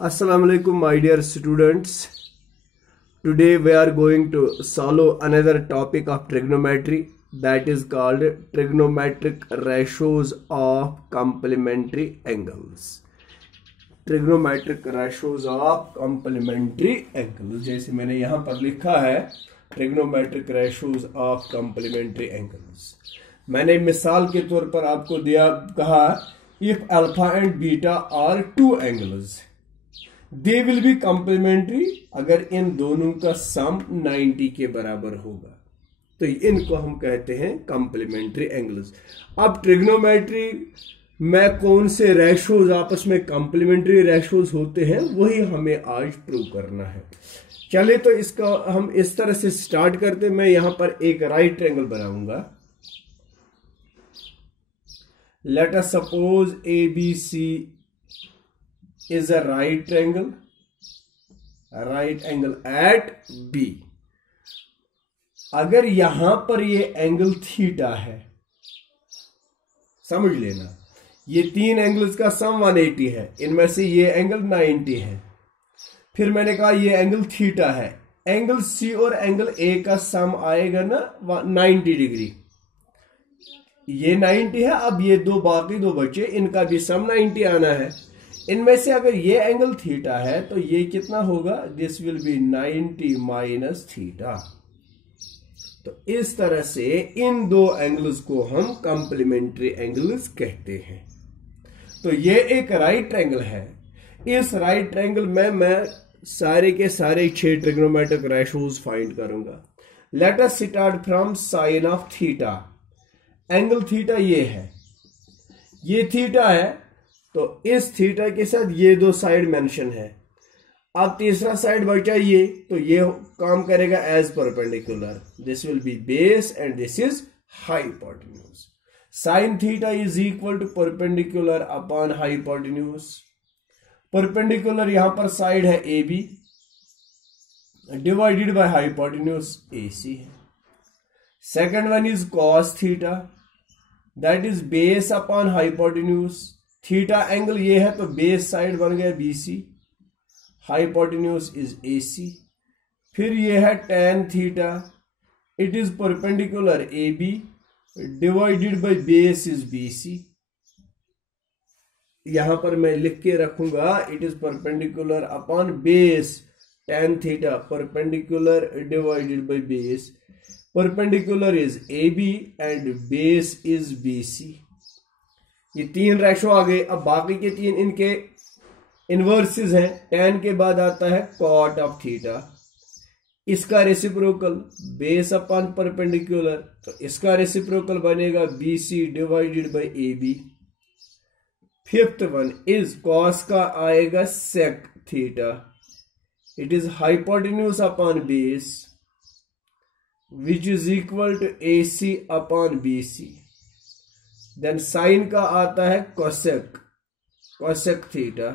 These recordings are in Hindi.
Assalamu alaikum, my dear students. Today we are going to solve another topic of trigonometry, that is called trigonometric ratios of complementary angles. Trigonometric ratios of complementary angles, जैसे मैंने यहाँ पर लिखा है trigonometric ratios of complementary angles. मैंने मिसाल के तौर पर आपको दिया, कहा if alpha and beta are two angles, they will be complementary अगर इन दोनों का सम 90 के बराबर होगा, तो इनको हम कहते हैं कॉम्प्लीमेंट्री एंगल्स। अब ट्रिग्नोमेट्री में कौन से रेशोज आपस में कॉम्प्लीमेंट्री रेशोज होते हैं वही हमें आज प्रूव करना है। चलिए तो इसका हम इस तरह से स्टार्ट करते हैं। मैं यहां पर एक राइट ट्रायंगल बनाऊंगा। Let us suppose ABC is a right angle at B। अगर यहां पर ये एंगल थीटा है, समझ लेना, ये तीन एंगल्स का सम 180 है, इनमें से ये एंगल 90 है। फिर मैंने कहा ये एंगल थीटा है, एंगल C और एंगल A का सम आएगा ना 90 डिग्री। ये 90 है, अब ये बाकी दो बचे, इनका भी सम 90 आना है। इनमें से अगर ये एंगल थीटा है तो ये कितना होगा, this will B 90 minus theta. तो इस तरह से इन दो एंगल्स को हम कॉम्प्लीमेंट्री एंगल्स कहते हैं। तो ये एक राइट ट्रायंगल है। इस राइट ट्रायंगल में मैं सारे के सारे 6 ट्रिग्नोमेट्रिक रेशोज फाइंड करूंगा। Let us start from sine of theta. Angle theta ये है, ये थीटा है, तो इस थीटा के साथ ये दो साइड मेंशन है। अब तीसरा साइड बचा ये, तो ये काम करेगा as perpendicular. This will be base and this is hypotenuse. Sine theta is equal to perpendicular upon hypotenuse. Perpendicular यहां पर साइड है AB divided by hypotenuse AC है। Second one is cos theta, that is base upon hypotenuse. Theta angle ये है तो बेस साइड बन गया BC, हाइपोटेन्यूज इज AC। फिर ये है tan theta, it is perpendicular AB divided by base is BC। यहां पर मैं लिख के रखूंगा, it is perpendicular upon base tan theta, perpendicular divided by base. Perpendicular is AB and base is BC। ये तीन रेशो आ गए। अब बाकी के तीन इनके इनवर्सेस हैं। tan के बाद आता है cot ऑफ थीटा, इसका रेसिप्रोकल बेस अपॉन परपेंडिकुलर, तो इसका रेसिप्रोकल बनेगा BC divided by AB। Fifth one is cos का आएगा sec theta, it is hypotenuse upon base which is equal to AC upon BC। Then sine का आता है cosec theta,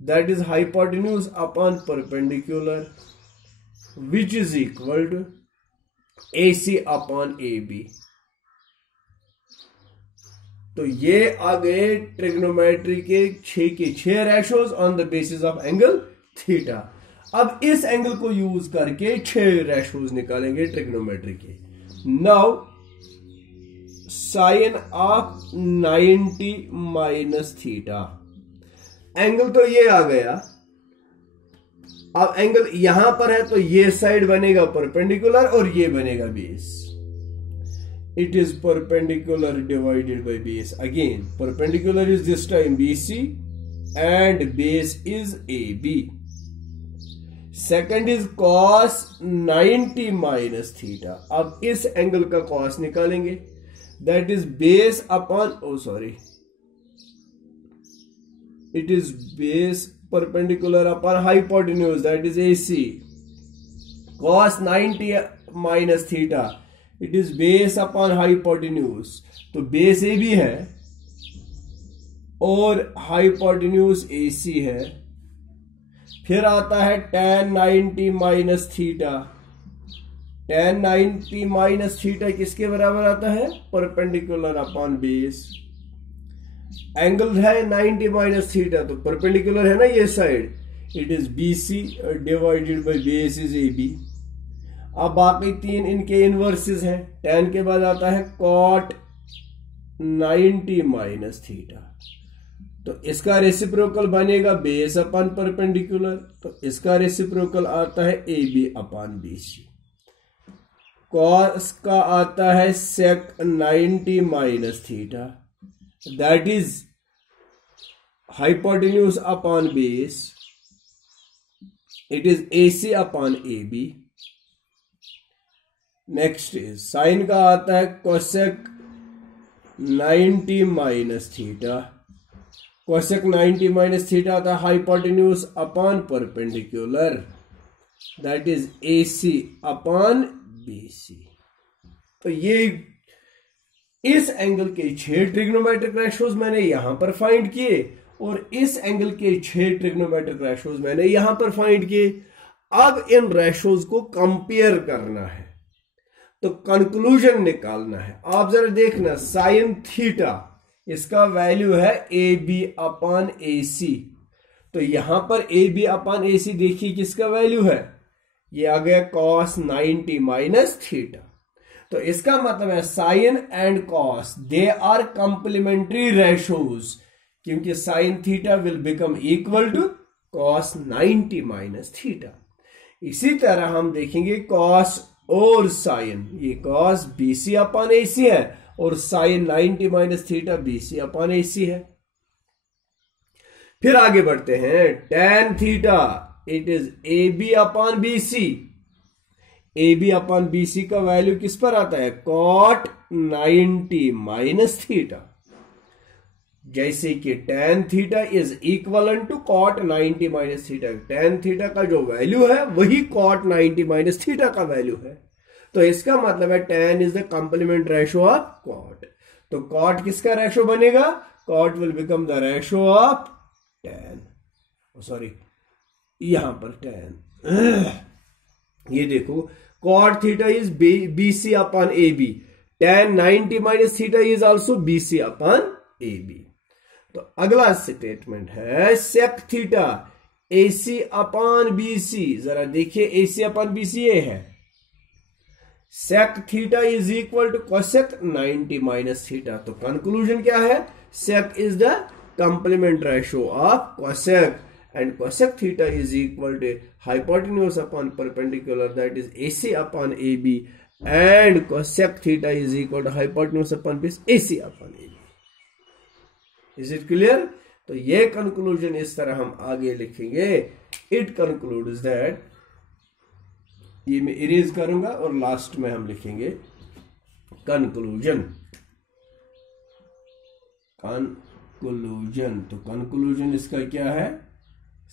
that is hypotenuse upon perpendicular which is equal to AC upon AB। तो ये आ गए ट्रिग्नोमेट्री के 6 ratios on the basis of angle theta. अब इस एंगल को यूज करके 6 रेशोज निकालेंगे ट्रिग्नोमेट्री के। Now sine of 90 minus theta, angle तो ये आ गया। अब एंगल यहां पर है तो ये साइड बनेगा परपेंडिकुलर और ये बनेगा base. It is perpendicular divided by base. Again perpendicular is this time BC and base is AB। Second is cos 90 minus theta. अब इस एंगल का cos निकालेंगे, that is base upon it is base perpendicular upon hypotenuse, that is AC। cos 90 minus theta, it is base upon hypotenuse, तो बेस AB है और हाइपोटेन्यूज AC है। फिर आता है tan 90 minus theta, tan 90 minus theta किसके बराबर आता है, परपेंडिकुलर अपॉन बेस। एंगल है 90 माइनस थीटा, तो परपेंडिकुलर है ना ये side, it is BC divided by base is AB। अब बाकी तीन इनके इनवर्सेस हैं। tan के बाद आता है cot 90 माइनस थीटा, तो इसका रेसिप्रोकल बनेगा बेस अपन परपेंडिकुलर, तो इसका रेसिप्रोकल आता है AB अपन BC। cos का आता है sec 90 minus theta, that is hypotenuse upon base, it is AC upon AB। Next is sine का आता है cosec 90 minus theta, cosec 90 minus theta आता है hypotenuse upon perpendicular, that is AC upon BC। तो ये इस एंगल के 6 ट्रिग्नोमेट्रिक रेशोज मैंने यहां पर फाइंड किए और इस एंगल के 6 ट्रिग्नोमेट्रिक रेशोज मैंने यहां पर फाइंड किए। अब इन रेशोज को कंपेयर करना है, तो कंक्लूजन निकालना है। आप जरा देखना, साइन थीटा इसका वैल्यू है AB अपॉन AC, तो यहां पर AB अपॉन AC देखिए किसका वैल्यू है, ये आ गया cos 90 माइनस थीटा। तो इसका मतलब है sine and cos they are complementary ratios, क्योंकि sine theta will become equal to cos 90 minus theta. इसी तरह हम देखेंगे कॉस और साइन, ये cos BC अपॉन AC है और sine 90 minus theta BC upon AC है। फिर आगे बढ़ते हैं, tan theta it is AB upon BC। AB upon BC का वैल्यू किस पर आता है, cot 90 माइनस थीटा, जैसे कि tan theta is equal to cot 90 minus theta. tan theta का जो वैल्यू है वही cot 90 माइनस थीटा का वैल्यू है, तो इसका मतलब है tan is the complement ratio of cot। तो cot किसका रेशो बनेगा, cot will become the ratio of tan, sorry यहां पर tan, ये देखो cot theta is BC upon AB, tan 90 minus theta is also BC upon AB। तो अगला स्टेटमेंट है sec theta AC upon BC। जरा देखिए AC अपॉन BC ये है, sec theta is equal to cosec 90 minus theta. तो कंक्लूजन क्या है, sec is the complement ratio of cosec and cosec theta is equal to hypotenuse upon perpendicular, that is AC upon AB, and cosec theta is equal to hypotenuse upon base AC upon AB। Is it clear? तो ये कंक्लूजन इस तरह हम आगे लिखेंगे, it concludes that, ये मैं इरेज करूंगा और लास्ट में हम लिखेंगे कंक्लूजन। तो कंक्लूजन इसका क्या है,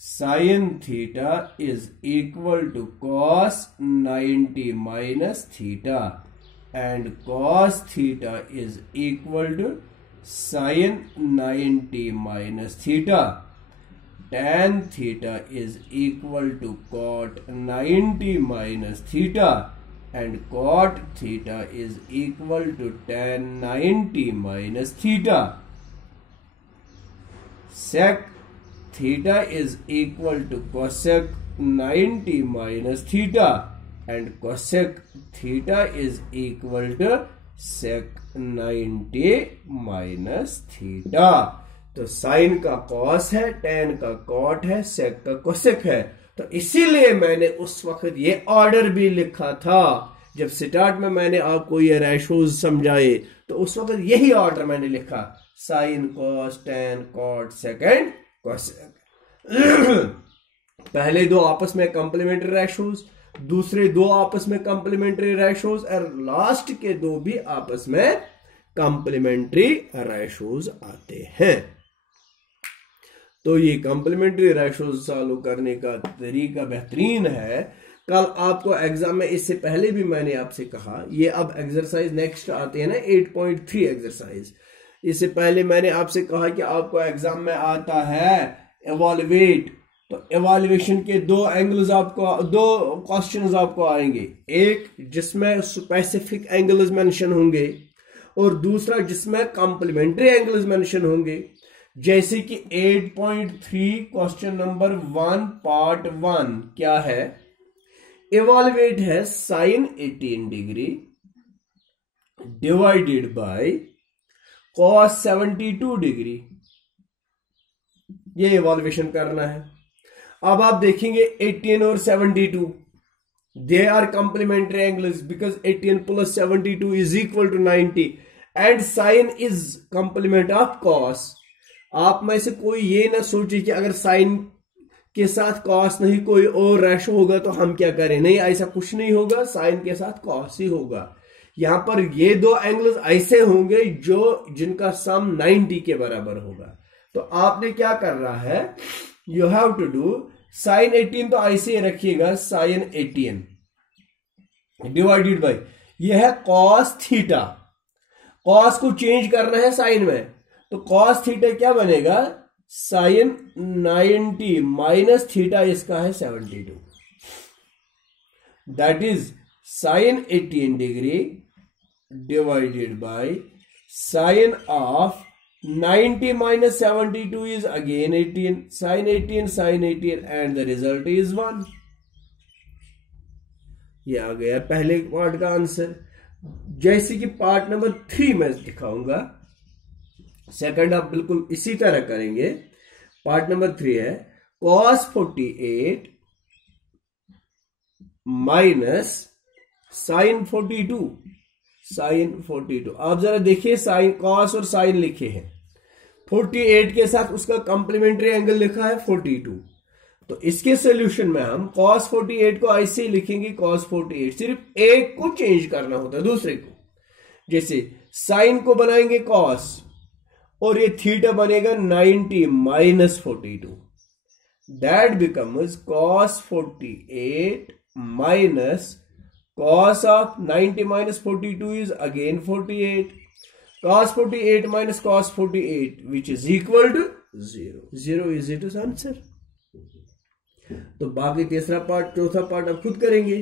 sine theta is equal to cos 90 minus theta and cos theta is equal to sine 90 minus theta. tan theta is equal to cot 90 minus theta and cot theta is equal to tan 90 minus theta. sec theta is equal to cosec 90 minus theta and cosec theta is equal to sec 90 minus theta। तो साइन का कॉस है, tan का कॉट है, sec का कोसेक है। तो इसीलिए मैंने उस वक्त ये ऑर्डर भी लिखा था, जब स्टार्ट में मैंने आपको ये रेशोज समझाए तो उस वक्त यही ऑर्डर मैंने लिखा, sine cos tan cot sec cosec. पहले दो आपस में कंप्लीमेंट्री रेशोज, दूसरे दो आपस में कंप्लीमेंट्री रेशोज और लास्ट के दो भी आपस में कंप्लीमेंट्री रेशोज आते हैं। तो ये कंप्लीमेंट्री रेशोज सॉल्व करने का तरीका बेहतरीन है। कल आपको एग्जाम में, इससे पहले भी मैंने आपसे कहा, ये अब एक्सरसाइज नेक्स्ट आते हैं ना 8.3 एक्सरसाइज, इससे पहले मैंने आपसे कहा कि आपको एग्जाम में आता है एवॉल्युएट, तो एवॉल्युएशन के दो एंगल्स आपको, दो क्वेश्चंस आपको आएंगे, एक जिसमें स्पेसिफिक एंगल्स मेंशन होंगे और दूसरा जिसमें कॉम्प्लीमेंट्री एंगल्स मेंशन होंगे, जैसे कि 8.3 क्वेश्चन नंबर 1 पार्ट 1 क्या है, इवैल्यूएट है sine 18 degree divided by cos 72 degree, ये इवैल्यूएशन करना है। अब आप देखेंगे 18 और 72 they are complementary angles because 18 plus 72 is equal to 90 and sine is complement of cos. आप में से कोई ये ना सोचे कि अगर साइन के साथ कॉस नहीं कोई और रेशो होगा तो हम क्या करें, नहीं ऐसा कुछ नहीं होगा, साइन के साथ कॉस ही होगा। यहां पर ये दो एंगल्स ऐसे होंगे जो जिनका सम 90 के बराबर होगा। तो आपने क्या करना है, you have to do sine 18 तो ऐसे ही रखिएगा, साइन 18 डिवाइडेड बाय यह है कॉस थीटा, कॉस को चेंज करना है साइन में, तो कॉस थीटा क्या बनेगा, साइन 90 माइनस थीटा इसका है 72, that is sign 18 degree divided by sine of 90 minus 72 is again 18, sin 18 and the result is 1। ये आ गया पहले पार्ट का आंसर। जैसे कि पार्ट नंबर 3 में दिखाऊंगा, सेकंड आप बिल्कुल इसी तरह करेंगे। पार्ट नंबर 3 है cos 48 माइनस साइन 42, साइन 42। आप जरा देखिए, साइन कॉस और साइन लिखे हैं, 48 के साथ उसका कॉम्प्लीमेंट्री एंगल लिखा है 42, तो इसके सॉल्यूशन में हम cos 48 को ऐसे ही लिखेंगे, cos 48 सिर्फ एक को चेंज करना होता है दूसरे को, जैसे साइन को बनाएंगे cos और ये थीटा बनेगा 90 minus 42, that becomes cos 48 minus cos of 90 minus 42 is again 48, cos 48 minus cos 48 which is equal to 0, 0 is it answer। तो बाकी तीसरा पार्ट चौथा पार्ट अब खुद करेंगे।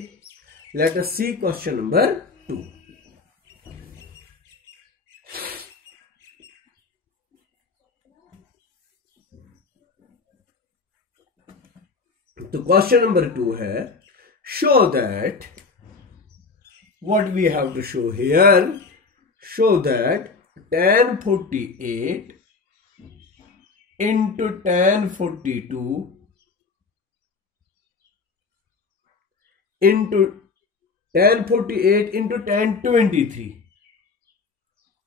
लेट अस सी क्वेश्चन नंबर 2। तो क्वेश्चन नंबर 2 है, show that, what we have to show here, show that tan 48 into tan 42 into tan 48 into tan 23,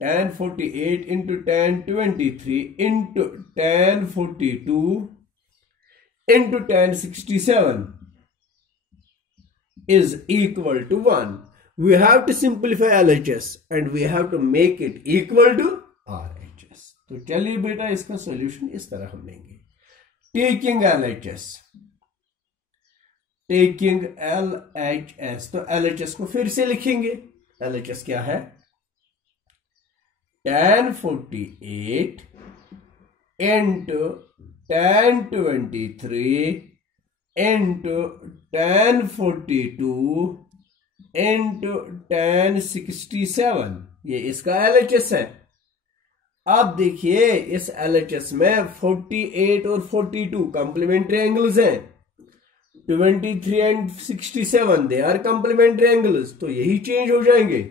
tan 48 into tan 23 into tan 42 into tan 67 is equal to 1। We have to simplify LHS and we have to make it equal to RHS। तो चलिए बेटा इसका सॉल्यूशन इस तरह हम लेंगे, टेकिंग LHS, टेकिंग LHS, तो LHS को फिर से लिखेंगे। LHS क्या है, tan 48 into tan 23 into tan 42 into tan 67, ये इसका LHS है। अब देखिए इस LHS में 48 और 42 कॉम्प्लीमेंट्री एंगल्स हैं, 23 and 67 they are complementary angles, तो यही चेंज हो जाएंगे।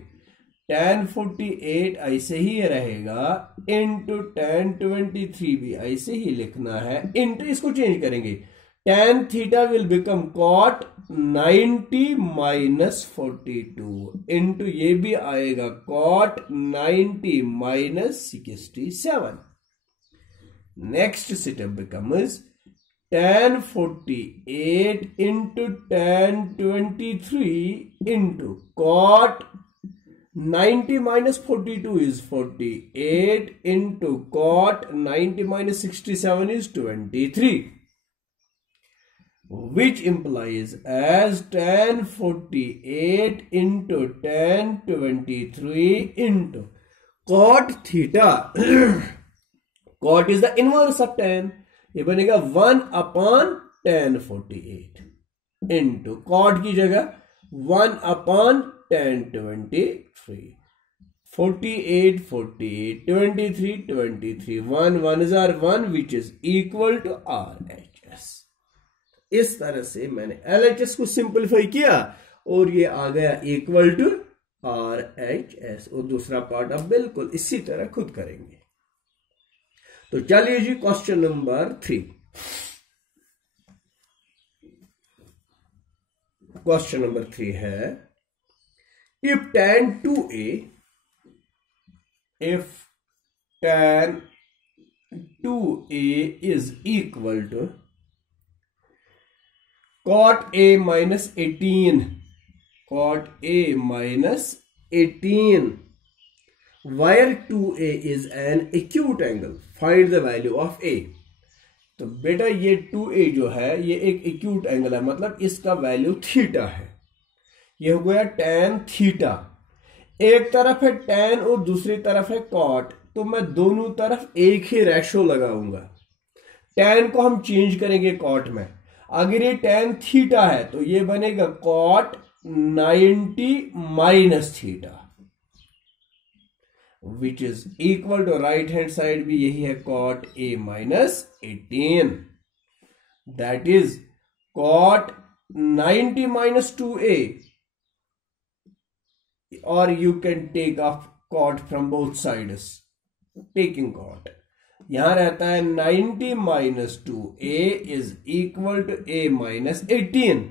tan 48 ऐसे ही रहेगा, इंटू tan 23 भी ऐसे ही लिखना है, इंटू इसको चेंज करेंगे, tan theta will become cot 90 minus 42 into ये भी आएगा cot 90 minus 67। Next step becomes tan 48 into tan 23 into cot 90 minus 42 is 48 into cot 90 minus 67 is 23, which implies as tan 48 into tan 23 into cot theta cot is the inverse of tan, ये बनेगा 1 upon tan 48 into cot की जगह 1 upon tan 23, 48, 48, 23, 23, 1, 1 is R 1 which is equal to RHS। इस तरह से मैंने LHS को सिंपलीफाई किया और ये आ गया इक्वल टू RHS, और दूसरा पार्ट आप बिल्कुल इसी तरह खुद करेंगे। तो चलिए जी क्वेश्चन नंबर 3। क्वेश्चन नंबर 3 है if tan 2a is equal to cot a minus 18, cot a minus 18 where 2a is an acute angle, find the value of a। तो बेटा ये 2a जो है ये एक एक्यूट एंगल है, मतलब इसका वैल्यू थीटा है। ये हो गया tan थीटा, एक तरफ है tan और दूसरी तरफ है cot, तो मैं दोनों तरफ एक ही रेशो लगाऊंगा। tan को हम चेंज करेंगे cot में। अगर ये tan थीटा है तो ये बनेगा cot 90 minus theta which is equal to right hand side भी यही है cot a minus 18, that is cot 90 minus 2a, or you can take off cot from both sides, taking cot यहां रहता है 90 minus 2a is equal to a minus 18।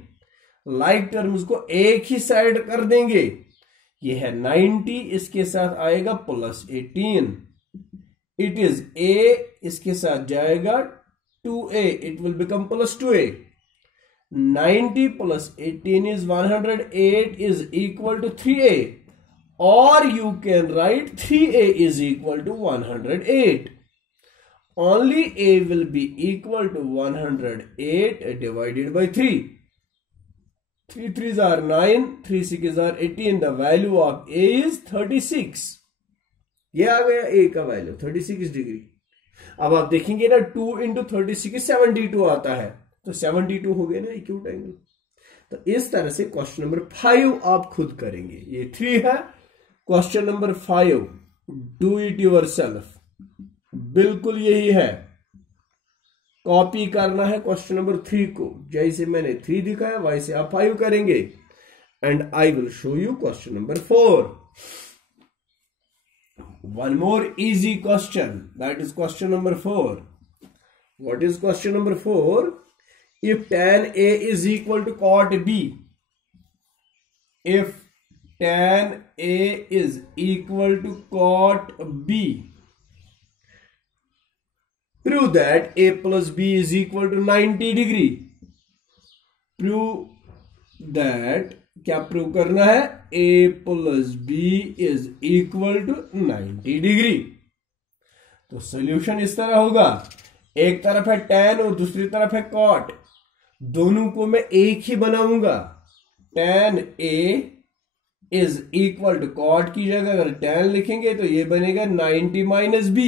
Like terms को एक ही साइड कर देंगे, ये है 90, इसके साथ आएगा प्लस 18, इट इज a, इसके साथ जाएगा 2a, it will become plus 2a। 90 plus 18 is 108 is equal to 3a, or you can write 3a is equal to 108. Only a will be equal to 108 divided by 3. 3 3s are 9, 3 6s are 18. The value of a is 36. ये आ गया a का वैल्यू 36 डिग्री। अब आप देखेंगे ना 2 into 36 72 आता है, तो 72 हो गया ना एक्यूट एंगल। तो इस तरह से क्वेश्चन नंबर 5 आप खुद करेंगे। ये 3 है। Question number 5 do it your self, बिल्कुल यही है, कॉपी करना है क्वेश्चन नंबर 3 को, जैसे मैंने 3 दिखाया वैसे आप 5 करेंगे। And I will show you question number 4। One more easy question, that is question number 4। What is question number 4? If tan A is equal to cot B, if tan A is equal to cot B, prove that A plus B is equal to 90 degree. Prove that, क्या प्रूव करना है? A plus B is equal to 90 degree। तो सोल्यूशन इस तरह होगा, एक तरफ है tan और दूसरी तरफ है cot, दोनों को मैं एक ही बनाऊंगा। tan A is equal to cot की जगह अगर tan लिखेंगे तो ये बनेगा 90 माइनस b,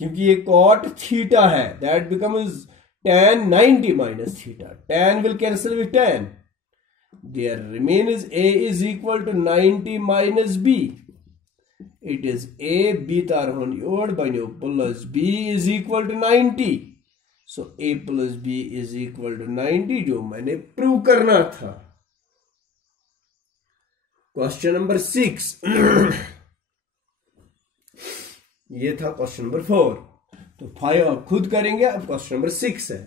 क्योंकि ये cot थीटा है, that becomes tan 90 minus theta. tan will cancel with tan, there remains a is equal to 90 minus b, it is a b तार होन योड़ बनो plus b is equal to 90। So a plus b is equal to 90, जो मैंने प्रूव करना था। क्वेश्चन नंबर 6 ये था क्वेश्चन नंबर 4। तो 5 आप खुद करेंगे। अब क्वेश्चन नंबर 6 है,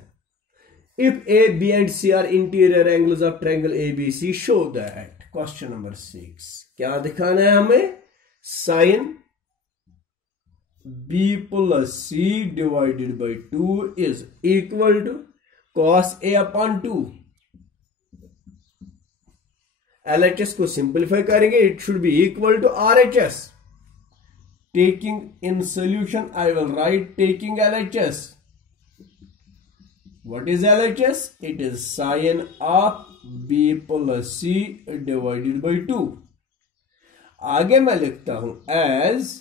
if a b and c are interior angles of triangle ABC, show that. Question number 6 क्या दिखाना है हमें? Sine b plus c divided by 2 is equal to cos a upon 2। LHS को सिंपलीफाई करेंगे, it should be equal to RHS। Taking in solution I will write taking LHS। What is LHS? It is sine of b plus c divided by 2। आगे मैं लिखता हूं as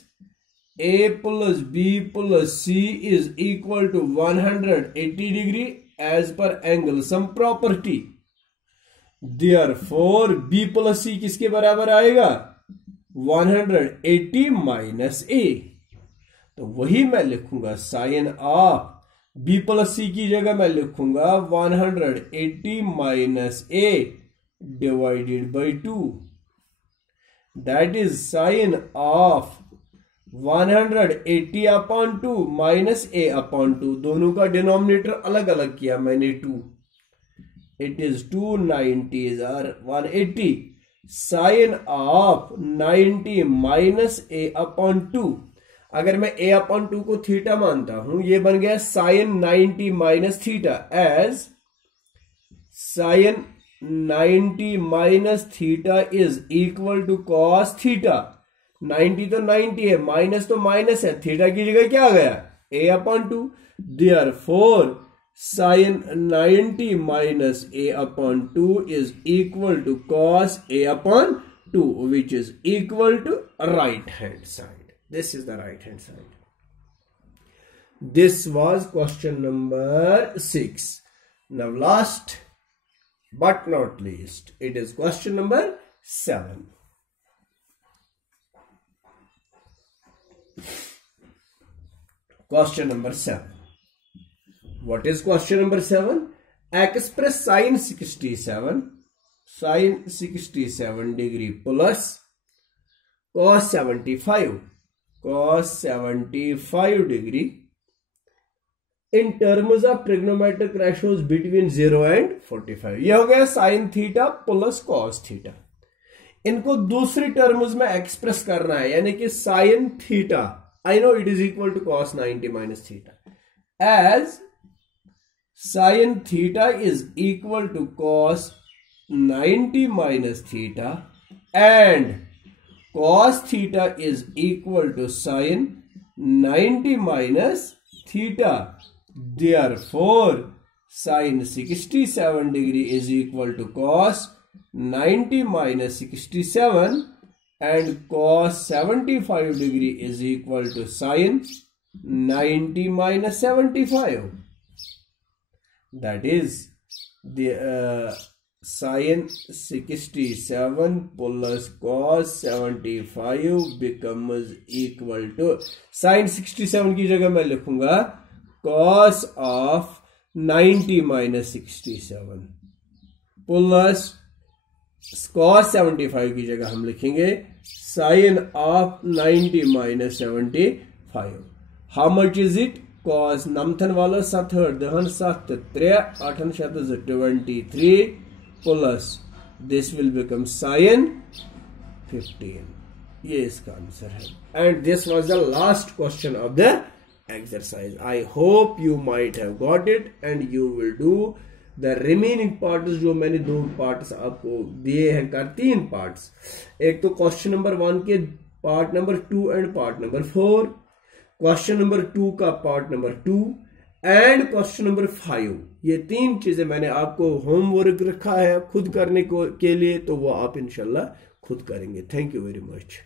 a plus b plus c is equal to 180 degree as per angle sum property। Therefore b plus c किसके बराबर आएगा? 180 माइनस ए, तो वही मैं लिखूंगा sine of B plus C की जगह मैं लिखूंगा 180 minus A divided by 2, that is sine of 180 upon 2 minus A upon 2, दोनों का डिनोमिनेटर अलग अलग किया मैंने 2, it is 290 or 180, sine of 90 minus A upon 2, अगर मैं a अपॉन 2 को थीटा मानता हूं, ये बन गया sine 90 minus theta, as sine 90 minus theta is equal to cos theta. 90 तो 90 है, माइनस तो माइनस है, थीटा की जगह क्या आ गया a upon 2, therefore sine 90 minus a upon 2 is equal to cos a upon 2, which is equal to right hand side. This is the right hand side. This was question number 6. Now last but not least, it is question number 7. Question number 7. What is question number 7? Express sine 67 degree plus cos 75 degree in terms of trigonometric ratios between 0 and 45. यह हो गया sine theta plus cos theta. इनको दूसरी टर्म्स में एक्सप्रेस करना है, यानी कि sine theta, I know it is equal to cos 90 minus theta, as sine theta is equal to cos 90 minus theta and cos theta is equal to sin 90 minus theta. Therefore, sin 67 degree is equal to cos 90 minus 67 and cos 75 degree is equal to sin 90 minus 75. That is the sin 67 plus cos 75 becomes equal to, sin 67 की जगह मैं लिखूंगा cos of 90 minus 67 plus cos 75 की जगह हम लिखेंगे sin of 90 minus 75. How much is it? Cos नमथन वाला 7 दहन 7 3 8 23 plus this will become sin 15. ये इसका आंसर है. And this was the last question of the exercise. I hope you might have got it and you will do the remaining parts. जो मैंने 2 parts आपको दिए हैं, कर 3 parts. एक तो question number 1 के part number 2 and part number 4, question number 2 का part number 2 and question number 5. ये 3 चीजें मैंने आपको होमवर्क रखा है खुद करने के लिए, तो वो आप इंशाल्लाह खुद करेंगे. Thank you very much.